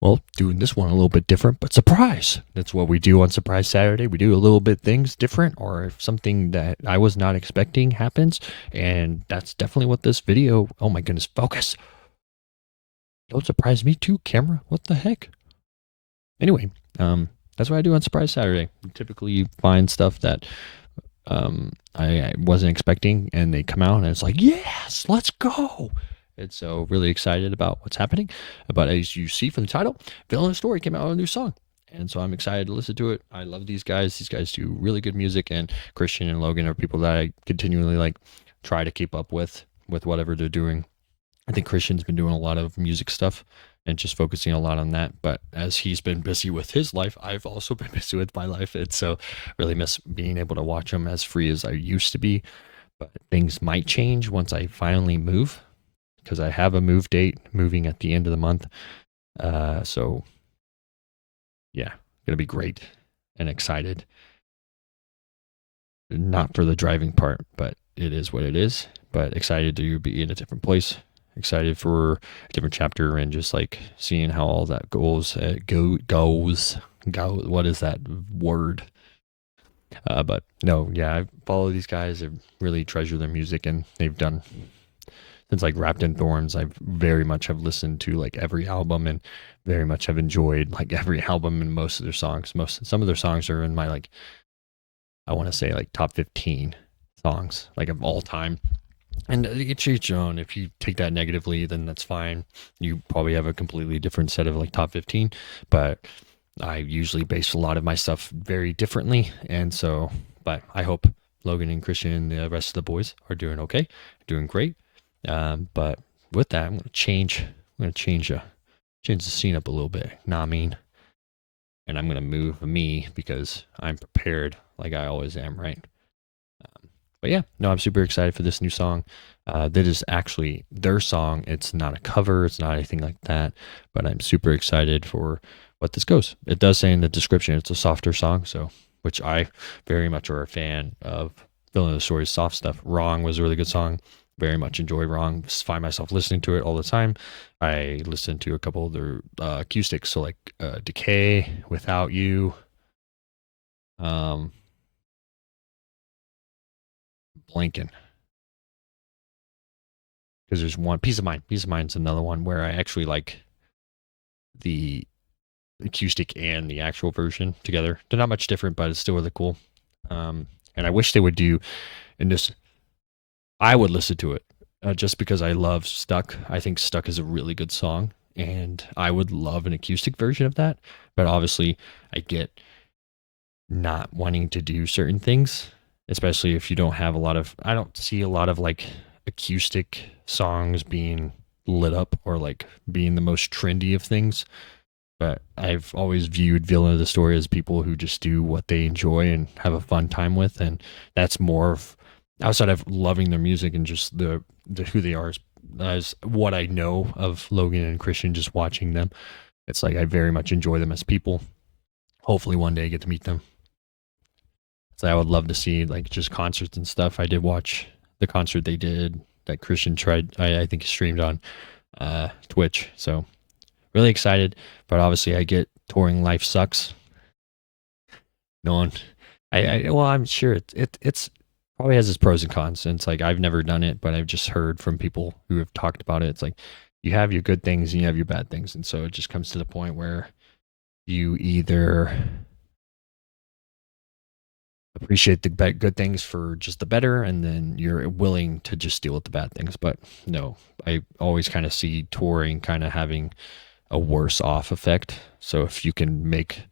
Well, doing this one a little bit different, but surprise. That's what we do on Surprise Saturday. We do a little bit things different, or if something that I was not expecting happens. And that's definitely what this video, oh my goodness, focus. Don't surprise me too, camera. What the heck? Anyway, that's what I do on Surprise Saturday. Typically find stuff that I wasn't expecting, and they come out, and it's like, yes, let's go. And so, really excited about what's happening. But as you see from the title, Villain of the Story came out with a new song. And so I'm excited to listen to it. I love these guys. These guys do really good music, and Christian and Logan are people that I continually like try to keep up with whatever they're doing. I think Christian's been doing a lot of music stuff and just focusing a lot on that. But as he's been busy with his life, I've also been busy with my life. And so really miss being able to watch him as free as I used to be. But things might change once I finally move, because I have a move date, moving at the end of the month. So yeah, gonna be great and excited. Not for the driving part, but it is what it is. But excited to be in a different place. Excited for a different chapter, and just like seeing how all that goes. Go. What is that word? But no, yeah, I follow these guys. I really treasure their music, and they've done since like Wrapped in Thorns. I very much have listened to like every album, and very much have enjoyed like every album and most of their songs. Some of their songs are in my like, I want to say like top 15 songs like of all time. And it's each own. If you take that negatively, then that's fine. You probably have a completely different set of like top 15. But I usually base a lot of my stuff very differently. And so, but I hope Logan and Christian and the rest of the boys are doing okay, doing great. But with that, I'm going to change the scene up a little bit. Nah, I mean, and I'm going to move me because I'm prepared like I always am, right? But yeah, no, I'm super excited for this new song. That is actually their song. It's not a cover. It's not anything like that. But I'm super excited for what this goes. It does say in the description it's a softer song, so which I very much are a fan of. Villain of the Story's soft stuff. Wrong was a really good song. Very much enjoy Wrong. Just find myself listening to it all the time. I listen to a couple of their acoustics, so like Decay, Without You, um, blanking, because there's one Peace of Mind. Peace of Mind's another one where I actually like the acoustic and the actual version together. They're not much different, but it's still really cool. And I wish they would do, and this, I would listen to it just because I love Stuck. I think Stuck is a really good song, and I would love an acoustic version of that. But obviously, I get not wanting to do certain things, especially if you don't have a lot of, I don't see a lot of like acoustic songs being lit up or like being the most trendy of things. But I've always viewed Villain of the Story as people who just do what they enjoy and have a fun time with, and that's more of, outside of loving their music and just the who they are as what I know of Logan and Christian, just watching them. It's like I very much enjoy them as people. Hopefully one day I get to meet them. So I would love to see like just concerts and stuff. I did watch the concert they did that Christian tried. I think he streamed on Twitch. So really excited, but obviously I get touring life sucks. No one, well, I'm sure it's probably has its pros and cons. And it's like I've never done it, but I've just heard from people who have talked about it. It's like you have your good things and you have your bad things, and so it just comes to the point where you either appreciate the good things for just the better, and then you're willing to just deal with the bad things. But no, I always kind of see touring kind of having a worse off effect. So if you can make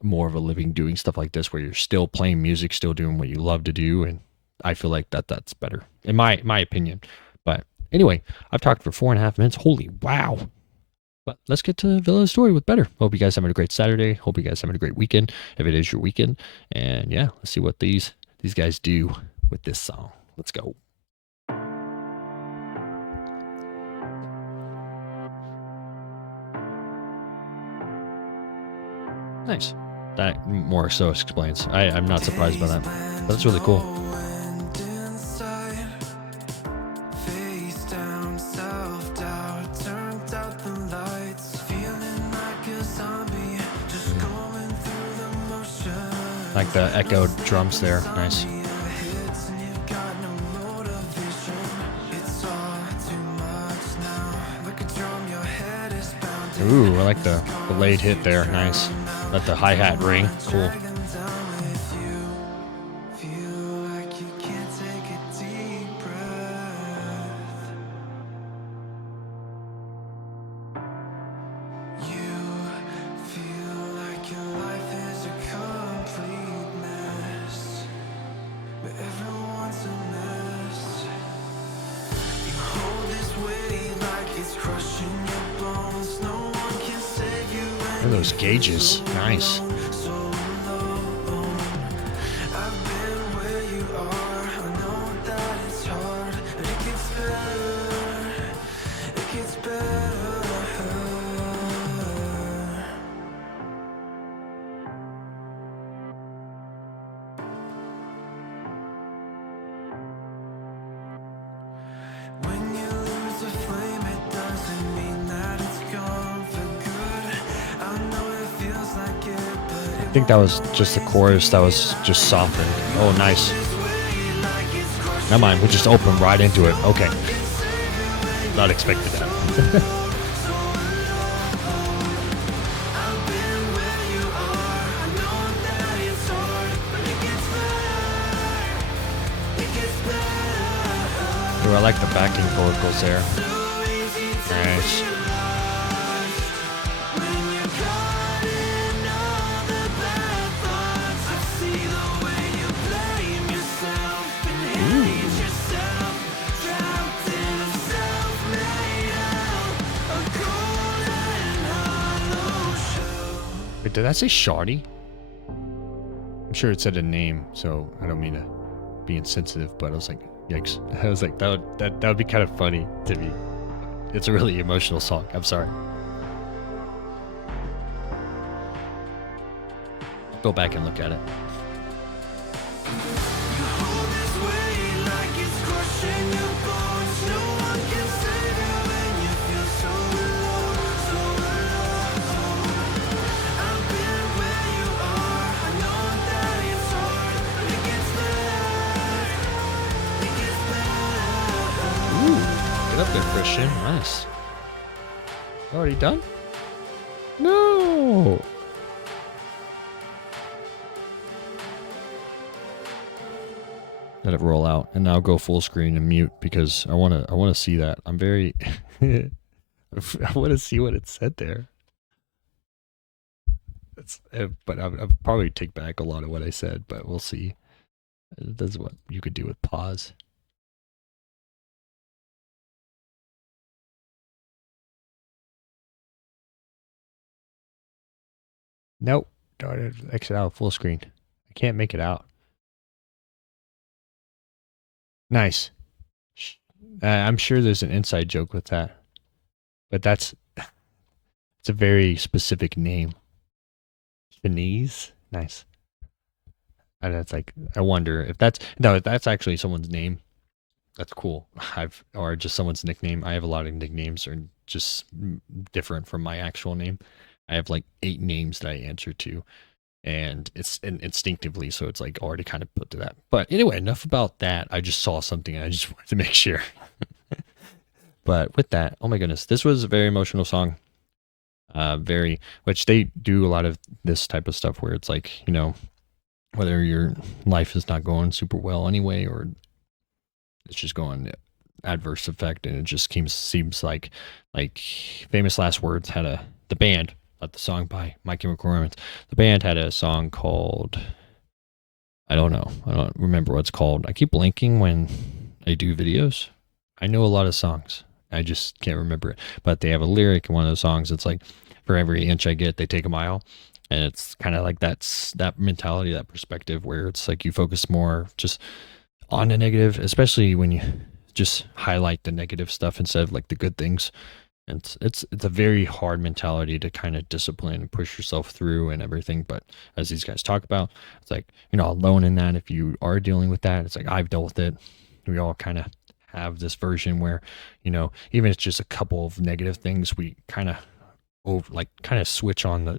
more of a living doing stuff like this where you're still playing music, still doing what you love to do, and I feel like that's better in my opinion. But anyway, I've talked for 4.5 minutes. Holy wow. But let's get to Villain Story with Better. Hope you guys having a great Saturday. Hope you guys having a great weekend, if it is your weekend. And yeah, let's see what these guys do with this song. Let's go. Nice. That more so explains. I'm not surprised by that. But that's really cool. Like the echoed drums there. Nice. Ooh, I like the late hit there. Nice. Let the hi-hat ring. Cool. Look at those gauges. Nice. I think that was just the chorus that was just softened. Oh, nice. Never mind, we just opened right into it. Okay. Not expected that. Ooh, I like the backing vocals there. Nice. Wait, did I say Shardy? I'm sure it said a name, so I don't mean to be insensitive, but I was like, yikes. I was like, that would be kind of funny to me. It's a really emotional song. I'm sorry. I'll go back and look at it. Get up there, Christian. Nice. Already done? No. Let it roll out, and now go full screen and mute because I wanna see that. I'm very. I want to see what it said there. But I'll probably take back a lot of what I said, but we'll see. That's what you could do with pause. Nope. Don't exit out full screen. I can't make it out. Nice. I'm sure there's an inside joke with that, but it's a very specific name. Chinese. Nice. And that's like, I wonder if that's actually someone's name. That's cool. Or just someone's nickname. I have a lot of nicknames are just different from my actual name. I have like 8 names that I answer to, and it's instinctively, so it's like already kind of put to that. But anyway, enough about that. I just saw something and I just wanted to make sure. But with that, oh my goodness, this was a very emotional song. Which they do a lot of this type of stuff where it's like, whether your life is not going super well anyway, or it's just going adverse effect, and it just seems like Famous Last Words had the band, not the song by My Chemical Romance. The band had a song called, I don't know, I don't remember what it's called. I keep blinking when I do videos. I know a lot of songs, I just can't remember it. But they have a lyric in one of the songs. It's like, for every inch I get, they take a mile. And it's kind of like that mentality, that perspective where it's like you focus more just on the negative, especially when you just highlight the negative stuff instead of like the good things. And it's a very hard mentality to kind of discipline and push yourself through and everything. But as these guys talk about, it's like you're not alone in that. If you are dealing with that, it's like I've dealt with it. We all kind of have this version where, even if it's just a couple of negative things, we kind of switch on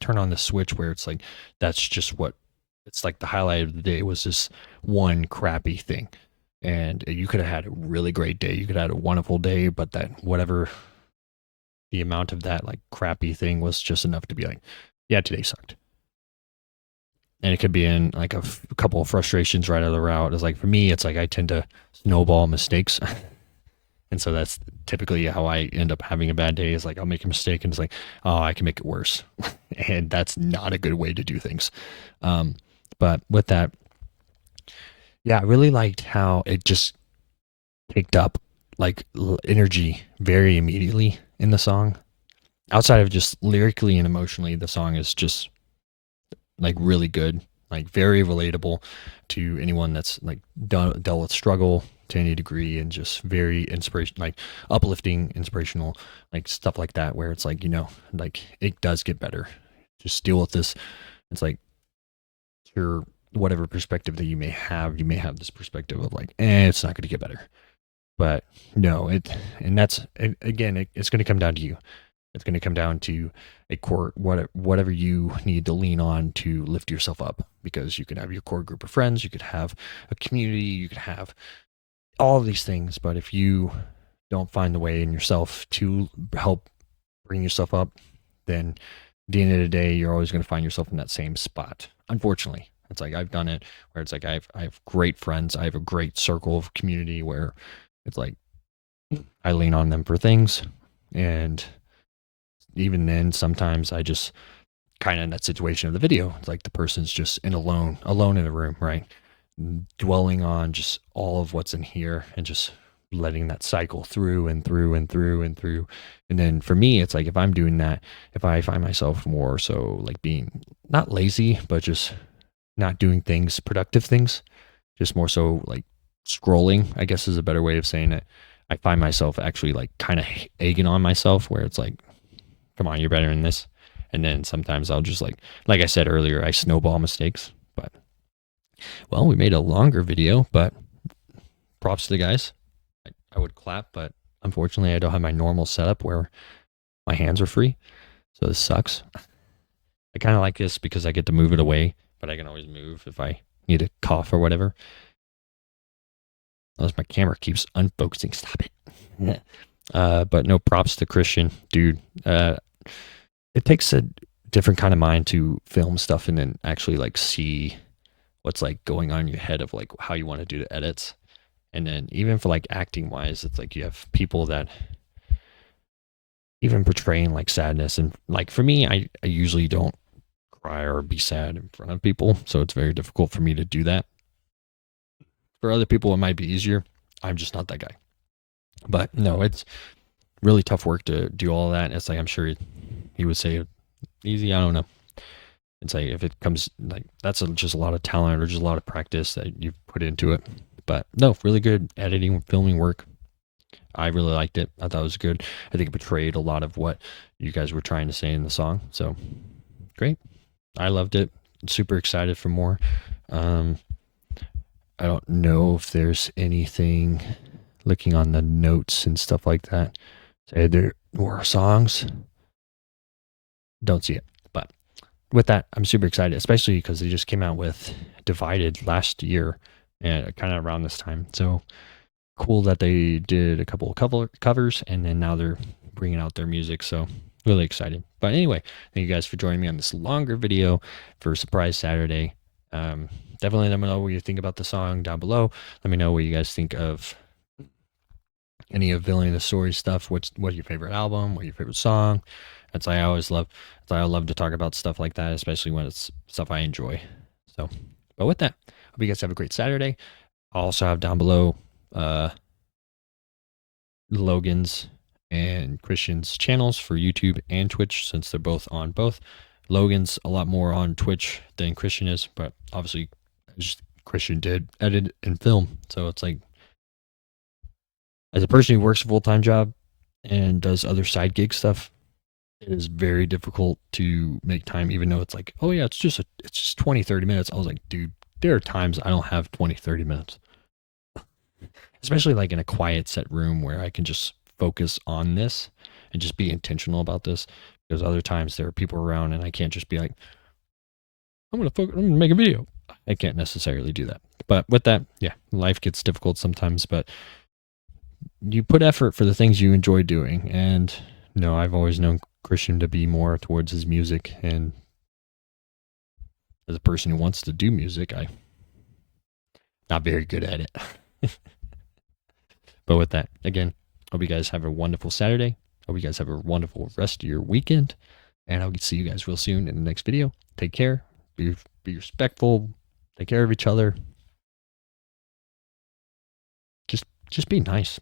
turn on the switch where it's like that's just what it's like the highlight of the day was this one crappy thing. And you could have had a really great day. You could have had a wonderful day, but that whatever the amount of that like crappy thing was just enough to be like, yeah, today sucked. And it could be in like a couple of frustrations right out of the route. It's like for me, it's like I tend to snowball mistakes. And so that's typically how I end up having a bad day is like I'll make a mistake and it's like, oh, I can make it worse. And that's not a good way to do things. Um, but with that, yeah, I really liked how it just picked up like energy very immediately in the song. Outside of just lyrically and emotionally, the song is just like really good, like very relatable to anyone that's like dealt with struggle to any degree, and just very inspiration, like uplifting, inspirational, like stuff like that, where it's like, like it does get better. Just deal with this. It's like your whatever perspective that you may have this perspective of like, it's not going to get better. But no, and that's again, it's going to come down to you. It's going to come down to a core, whatever you need to lean on to lift yourself up, because you could have your core group of friends, you could have a community, you could have all of these things. But if you don't find the way in yourself to help bring yourself up, then at the end of the day, you're always going to find yourself in that same spot. Unfortunately, it's like I've done it where it's like I have great friends, I have a great circle of community where it's like I lean on them for things, and even then, sometimes I just kind of in that situation of the video, it's like the person's just alone in a room, right? Dwelling on just all of what's in here and just letting that cycle through and through and through and through. And then for me, it's like if I'm doing that, if I find myself more so like being not lazy, but just not doing things, productive things, just more so like scrolling, I guess is a better way of saying it. I find myself actually like kind of egging on myself where it's like, come on, you're better than this. And then sometimes I'll just like I said earlier, I snowball mistakes. But well, we made a longer video, but props to the guys. I would clap, but unfortunately, I don't have my normal setup where my hands are free. So this sucks. I kind of like this because I get to move it away, but I can always move if I need a cough or whatever. Unless my camera keeps unfocusing. Stop it. Yeah. But no, props to Christian, dude. It takes a different kind of mind to film stuff and then actually like see what's like going on in your head of like how you want to do the edits. And then even for like acting wise, it's like you have people that even portraying like sadness. And like for me, I usually don't cry or be sad in front of people. So it's very difficult for me to do that. For other people, it might be easier. I'm just not that guy. But no, it's really tough work to do all that. It's like I'm sure he would say easy. I don't know. It's like if it comes like that's just a lot of talent or just a lot of practice that you put into it. But no, really good editing, filming work. I really liked it. I thought it was good. I think it portrayed a lot of what you guys were trying to say in the song. So great. I loved it. Super excited for more. Um, I don't know if there's anything looking on the notes and stuff like that. Say there more songs. Don't see it. But with that, I'm super excited, especially because they just came out with Divided last year and kind of around this time. So cool that they did a couple of covers and then now they're bringing out their music. So really excited. But anyway, thank you guys for joining me on this longer video for Surprise Saturday. Definitely let me know what you think about the song down below. Let me know what you guys think of any of Villain of the Story stuff. What's your favorite album? What's your favorite song? That's I always love. That's why I love to talk about stuff like that, especially when it's stuff I enjoy. So, but with that, hope you guys have a great Saturday. I'll also have down below Logan's and Christian's channels for YouTube and Twitch, since they're both on both. Logan's a lot more on Twitch than Christian is, but obviously just Christian did edit and film. So it's like, as a person who works a full-time job and does other side gig stuff, it is very difficult to make time, even though it's like, oh yeah, it's just 20, 30 minutes. I was like, dude, there are times I don't have 20, 30 minutes. Especially like in a quiet set room where I can just focus on this and just be intentional about this. Because other times there are people around and I can't just be like, I'm gonna make a video. I can't necessarily do that. But with that, yeah, life gets difficult sometimes, but you put effort for the things you enjoy doing. And I've always known Christian to be more towards his music, and as a person who wants to do music, I'm not very good at it. But with that, again, hope you guys have a wonderful Saturday. Hope you guys have a wonderful rest of your weekend. And I'll see you guys real soon in the next video. Take care. Be respectful. Take care of each other. Just be nice.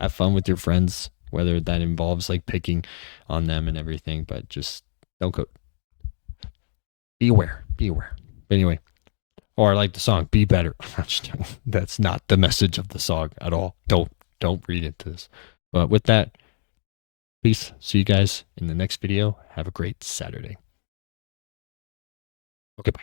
Have fun with your friends, whether that involves like picking on them and everything, but just don't go. Be aware. Be aware. But anyway, or like the song, be better. That's not the message of the song at all. Don't read into this. But with that, peace. See you guys in the next video. Have a great Saturday. Okay, bye.